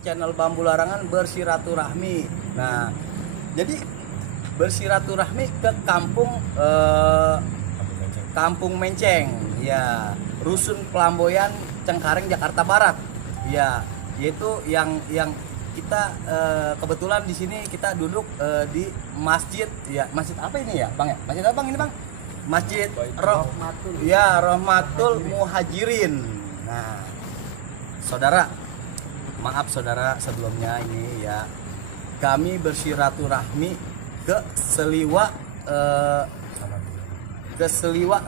channel Bambu Larangan bersiraturahmi. Nah, jadi bersiraturahmi ke Kampung Menceng, ya, Rusun Pelamboyan, Cengkareng, Jakarta Barat, ya, yaitu yang kita kebetulan di sini kita duduk di masjid, ya, masjid apa ini ya, Bang? Ya, masjid apa Bang ini Bang? Masjid Rahmatul Muhajirin. Nah, saudara, maaf saudara sebelumnya ini ya, kami bersiraturahmi ke Seliwa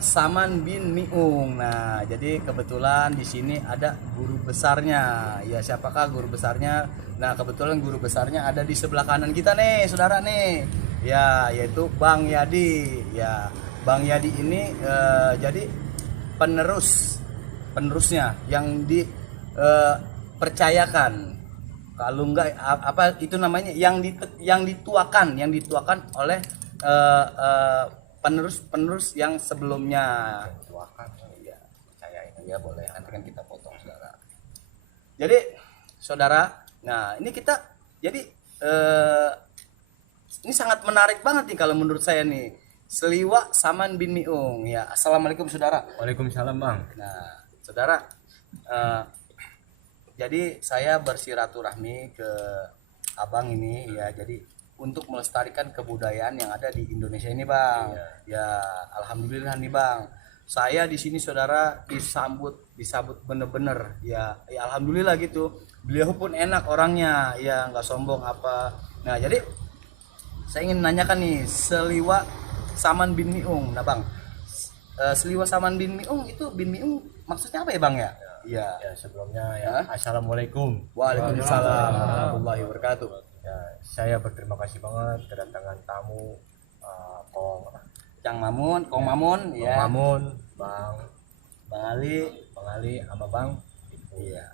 Saman bin Miung. Nah, jadi kebetulan di sini ada guru besarnya. Ya, siapakah guru besarnya? Nah, kebetulan guru besarnya ada di sebelah kanan kita nih, saudara nih. Ya, yaitu Bang Yadi. Ya, Bang Yadi ini jadi penerusnya yang dipercayakan. Kalau enggak apa itu namanya yang dituakan oleh penerus yang sebelumnya. Ya, percaya ini ya, boleh nanti kan kita potong saudara. Jadi saudara, nah ini kita jadi ini sangat menarik banget nih kalau menurut saya nih, Seliwa Saman bin Miung. Ya, assalamualaikum saudara. Waalaikumsalam Bang. Nah saudara, jadi saya bersiraturahmi ke abang ini ya, jadi untuk melestarikan kebudayaan yang ada di Indonesia ini Bang. Ya, alhamdulillah nih Bang, saya di sini saudara disambut bener-bener ya, alhamdulillah gitu. Beliau pun enak orangnya ya, nggak sombong apa. Nah, jadi saya ingin menanyakan nih, Seliwa Saman bin Miung. Nah Bang, Seliwa Saman bin Miung itu, bin Miung maksudnya apa ya Bang ya? Ya, Sebelumnya ya, Assalamualaikum. Waalaikumsalam warahmatullahi wabarakatuh. Ya, saya berterima kasih banget kedatangan tamu Kong Mamun, ya. Mamun, Bang Ali, sama Bang. iya.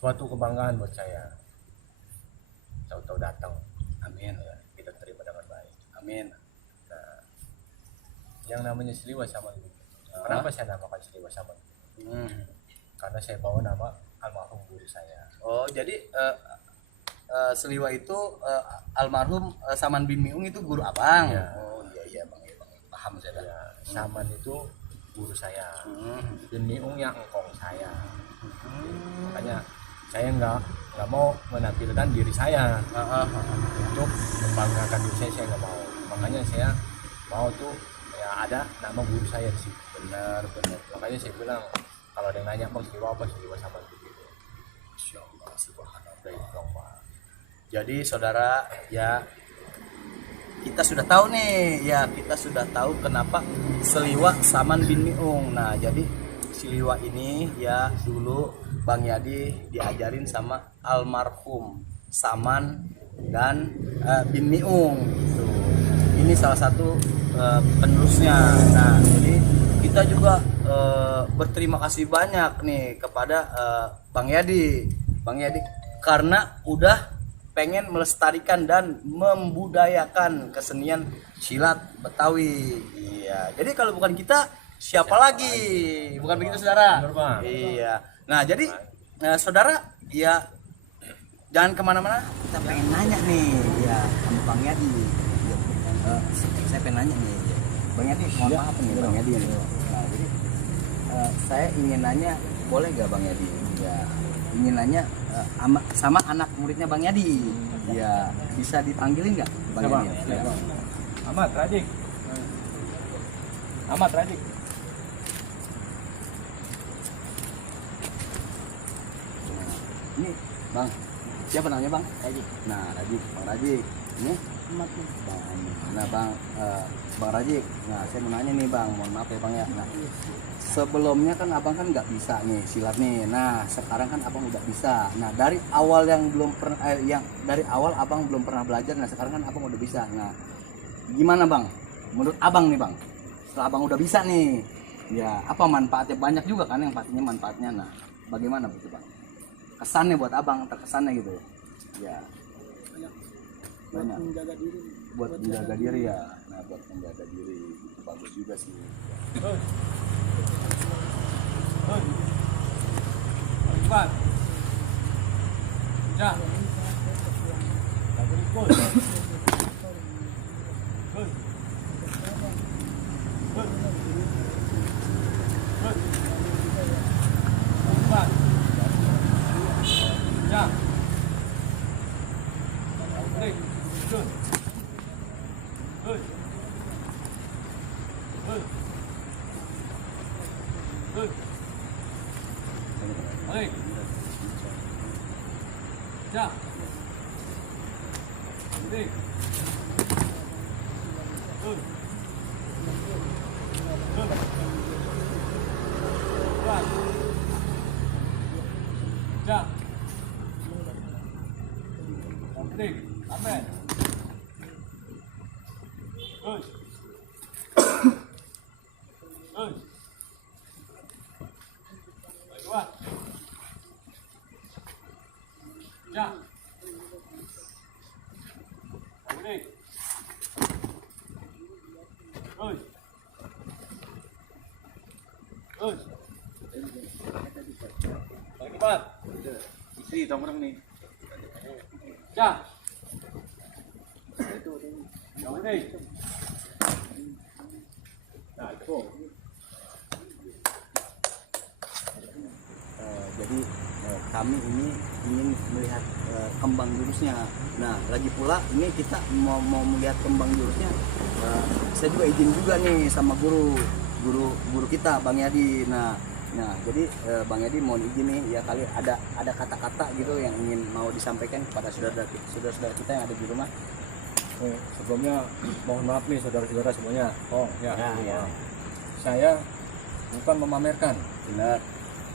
Suatu kebanggaan buat saya. Tahu-tahu datang. Amin. Ya, kita terima dengan baik. Amin. Nah, yang namanya Seliwa Saman. Kenapa saya namakan Seliwa Saman? Karena saya bawa nama almarhum guru saya. Oh, jadi Seliwa itu almarhum Saman bin Miung itu guru abang. Ya. Oh iya Bang, ya Bang. Paham saya dah. Ya, Saman itu guru saya. Bin Miung yang engkong saya. Makanya saya nggak mau menampilkan diri saya untuk membanggakan diri saya nggak mau. Makanya saya mau tuh ya ada nama guru saya di situ. Benar. Makanya saya bilang kalau ada yang nanya Bang Seliwa apa, Seliwa Saman gitu. Insyaallah, subhanallah. Jadi saudara ya, kita sudah tahu nih ya, kenapa Seliwa Saman bin Miung. Nah, jadi Seliwa ini ya dulu Bang Yadi diajarin sama almarhum Saman dan bin Miung gitu. Ini salah satu penerusnya. Nah, jadi kita juga berterima kasih banyak nih kepada Bang Yadi karena udah pengen melestarikan dan membudayakan kesenian silat Betawi. Iya. Jadi kalau bukan kita, siapa lagi? Bukan begitu saudara? Benar, Bang. Iya. Nah, jadi saudara ya jangan kemana-mana. Kita pengen nanya nih ya sama Bang Yadi. Saya pengen nanya nih, Bang Yadi, mohon maaf nih Bang Yadi. Nah, jadi saya ingin nanya, boleh gak Bang Yadi? Ya, ingin nanya sama anak muridnya Bang Yadi. Ya, bisa dipanggilin nggak Bang Yadi? Ya. Amat Radik. Ini Bang, siapa namanya Bang? Radik. Nah, Bang Radik. Ini Bang Radik. Nah, saya mau nanya nih Bang, mohon maaf ya Bang ya. Nah, sebelumnya kan abang kan nggak bisa nih silat nih. Nah, sekarang kan abang udah bisa. Nah, dari awal dari awal abang belum pernah belajar. Nah, sekarang kan abang udah bisa. Nah, gimana Bang? Menurut abang nih Bang, setelah abang udah bisa nih, ya apa manfaatnya? Banyak juga kan yang pastinya manfaatnya. Nah, bagaimana begitu Bang? Kesannya buat abang, terkesannya gitu ya. Banyak. Buat menjaga diri ya. Nah, buat menjaga diri itu bagus juga sih. Ya. Kabur ikut. Ya. Break. Good. Good. Good. Good. Break. Ya. Break. Good. Good. Right. Ya. Break. Amen. Good. Good. Dua. Ya. Break. Good. Good. Balik empat. Istri tongkrong nih. Ya. Break. Nah, itu. Jadi kami ini ingin melihat kembang jurusnya. Nah, lagi pula ini kita mau melihat kembang jurusnya. Saya juga izin juga nih sama guru kita Bang Yadi. Nah jadi Bang Yadi mohon izin nih ya, kali ada kata-kata gitu yang ingin mau disampaikan kepada saudara-saudara kita yang ada di rumah. Sebelumnya mohon maaf nih saudara-saudara semuanya. Ya. Saya bukan memamerkan, Benar.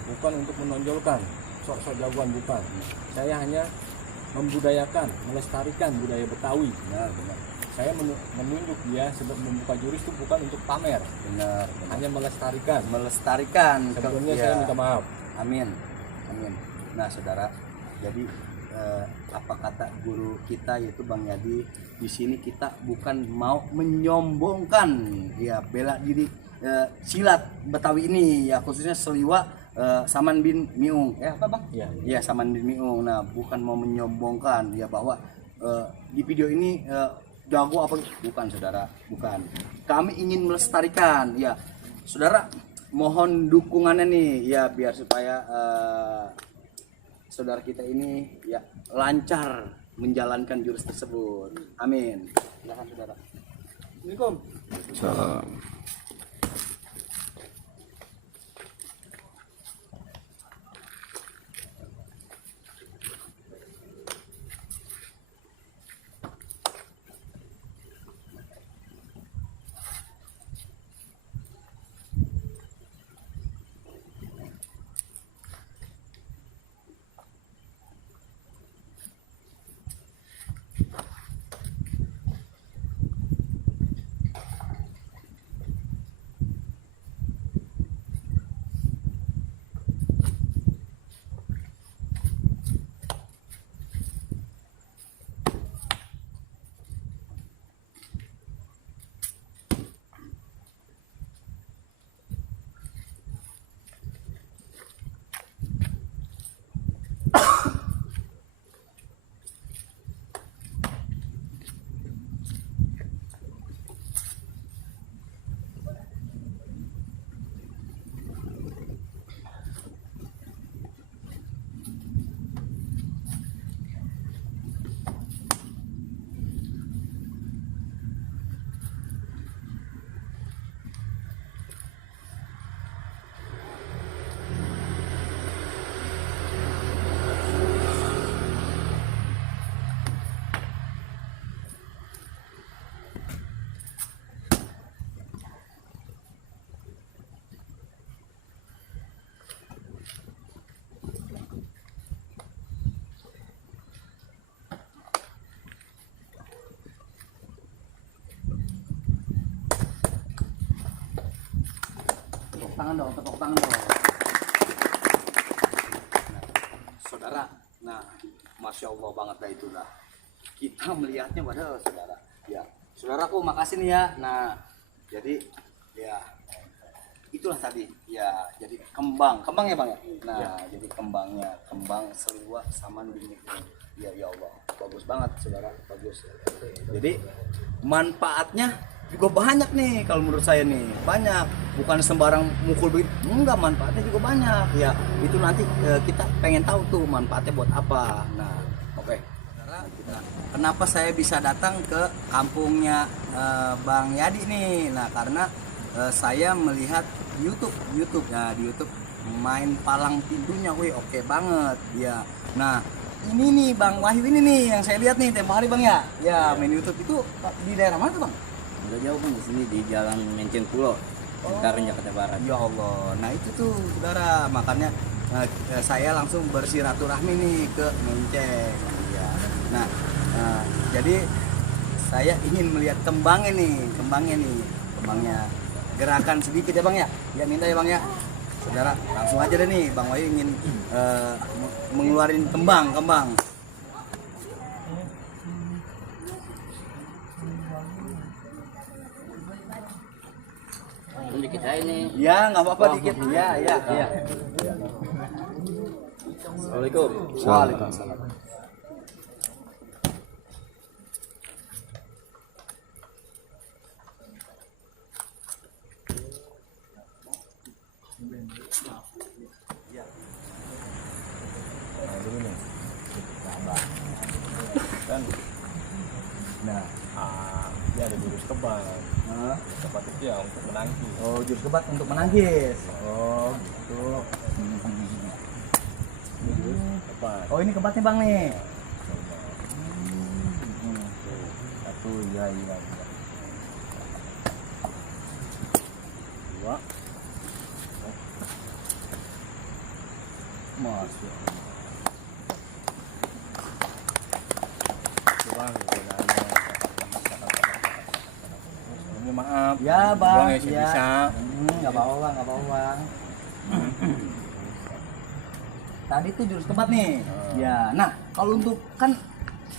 bukan untuk menonjolkan sok-sok jagoan, bukan. Saya hanya membudayakan, melestarikan budaya Betawi. Benar. Saya menunjuk dia sebab membuka jurus itu bukan untuk pamer, Benar. hanya melestarikan. Sebelumnya Sebelumnya saya minta maaf. Amin. Nah, saudara, jadi apa kata guru kita yaitu Bang Yadi, di sini kita bukan mau menyombongkan ya bela diri silat Betawi ini ya, khususnya Seliwa Saman bin Miung. Apa Bang? Ya, Saman bin Miung. Nah, bukan mau menyombongkan ya bahwa di video ini jago apa, bukan saudara, bukan. Kami ingin melestarikan ya. Saudara, mohon dukungannya nih ya, biar supaya saudara kita ini ya lancar menjalankan jurus tersebut. Amin. Silakan saudara. Assalamualaikum. Tepuk tangan dong. Saudara, nah, masya Allah banget dah itu dah. Kita melihatnya padahal saudara. Ya, saudaraku makasih nih ya. Nah, jadi ya itu itulah tadi ya, jadi kembang ya bang ya. Nah ya. Jadi kembang seliwa saman bini ya, ya Allah bagus banget saudara, bagus. Jadi manfaatnya juga banyak nih kalau menurut saya nih, banyak, bukan sembarang mukul begitu, enggak, manfaatnya juga banyak ya. Itu nanti kita pengen tahu tuh manfaatnya buat apa. Nah oke. Nah, kenapa saya bisa datang ke kampungnya Bang Yadi nih? Nah karena saya melihat YouTube. Nah di YouTube main palang pintunya, wih oke banget ya. Nah ini nih Bang Wahyu ini nih yang saya lihat nih tempo hari Bang ya. Ya main YouTube itu di daerah mana tuh Bang? Udah jauh Bang, di sini di Jalan Menceng Pulau, Cengkareng, Jakarta Barat. Ya Allah. Nah itu tuh saudara, makanya saya langsung bersiraturahmi nih ke Menceng. Ya. Nah jadi saya ingin melihat kembangnya gerakan sedikit ya Bang ya. Ya minta ya Bang ya. Saudara langsung aja deh nih Bang Wahyu ingin mengeluarin kembang. Dikit aja nih. Ya nggak apa-apa dikit. Ya. Assalamualaikum. Waalaikumsalam. Nah dulu nih kan, dia ada jurus kebal. Jurus kebal itu ya untuk menangkis. Oh jurus kebat untuk menangkis. Oh gitu. Jurus kebal. Oh ini kebatnya Bang nih. Satu, iya. Dua. Masya Allah. Bang, maaf Ya Bang, ya, ya. bisa. Nggak apa-apa Bang. Tadi tuh jurus kebat nih. Ya, nah kalau untuk kan,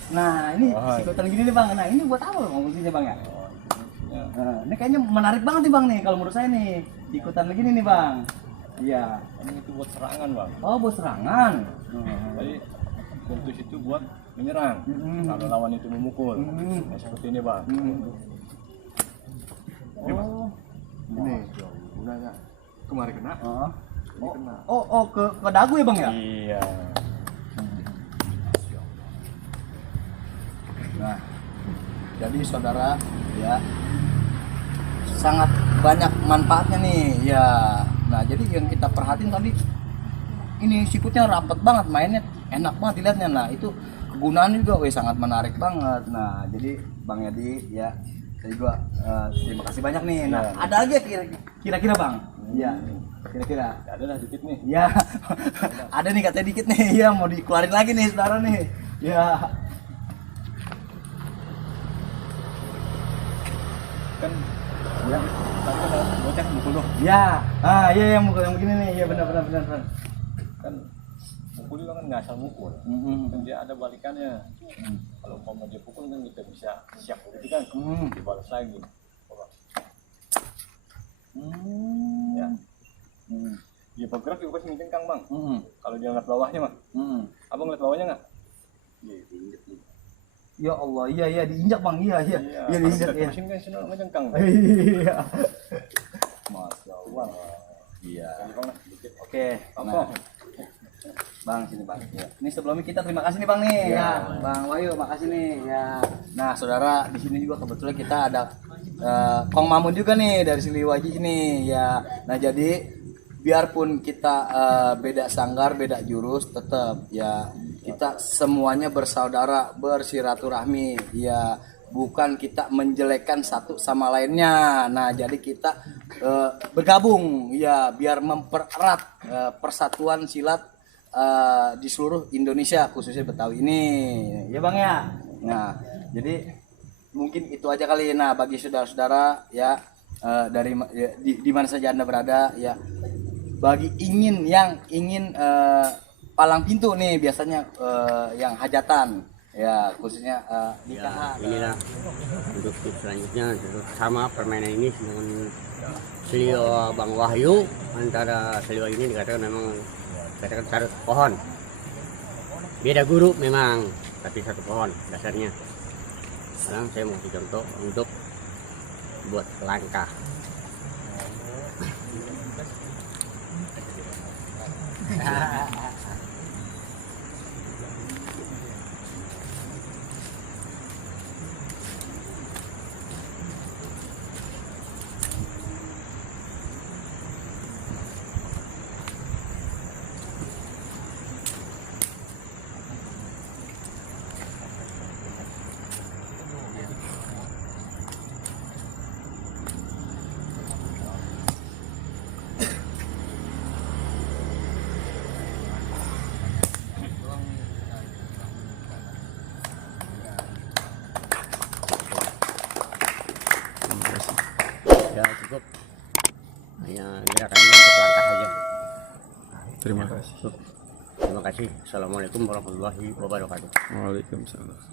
nah ini ikutan gini nih Bang. Nah ini buat apa Bang fungsinya Bang ya? Ini kayaknya menarik banget nih Bang nih kalau menurut saya nih, ikutan begini nih Bang. Iya. Ini itu buat serangan Bang. Oh buat serangan. Jadi bentuk itu buat menyerang. Kalau lawan itu memukul. Nah, seperti ini Bang. Oh. Ini udah nggak kemarin kena. Ini kena. Ke dagu ya Bang ya? Iya. Nah, jadi saudara ya sangat banyak manfaatnya nih ya. Nah jadi yang kita perhatiin tadi ini sikutnya rapat banget, mainnya enak banget dilihatnya. Nah itu kegunaannya juga sangat menarik banget. Nah jadi Bang Yadi ya, saya juga terima kasih banyak nih. Nah ada lagi ya kira-kira Bang? Iya kira-kira Ada lah dikit nih. ya. Ada nih katanya dikit nih ya, mau dikeluarin lagi nih saudara nih ya. Kan ya, tapi kan ada bocah mukul loh. Ya, iya yang mukul yang begini nih, ya benar. Kan mukul juga kan nggak asal mukul. Kan dia ada balikannya. Kalau mau dia pukul kan kita bisa siap itu kan, dibalas lagi. Coba. Ya. Dia bergerak juga pasti ngintip Kang Bang. Kalau dia ngeliat bawahnya mah. Abang ngeliat bawahnya nggak? Iya, diinjek nih. Ya Allah, iya diinjak Bang, iya diinjak ya. Mesin kan senang ngejengkang. Iya. Masya Allah. Iya. Oke, nah. Bang sini Bang. Ya. Ini sebelumnya kita terima kasih nih Bang nih ya. Bang Wahyu makasih nih ya. Nah, saudara di sini juga kebetulan kita ada Kong Mamun juga nih dari Siliwaji ini ya. Nah, jadi biarpun kita beda sanggar, beda jurus, tetap ya kita semuanya bersaudara, bersiraturahmi ya, bukan kita menjelekkan satu sama lainnya. Nah jadi kita bergabung ya biar mempererat persatuan silat di seluruh Indonesia, khususnya Betawi ini ya Bang ya. Nah jadi mungkin itu aja kali. Nah bagi saudara-saudara ya dari di mana saja Anda berada ya, bagi yang ingin palang pintu nih biasanya yang hajatan Ya, khususnya Ya, nikahan. inilah untuk tips selanjutnya untuk sama permainan ini dengan Selio Bang Wahyu. Antara Selio ini dikatakan memang satu pohon, beda guru memang, tapi satu pohon dasarnya. Sekarang saya mau contoh untuk buat langkah. Ya cukup, hanya gerakan ini untuk langkah aja. Terima kasih. Terima kasih. Assalamualaikum warahmatullahi wabarakatuh. Waalaikumsalam.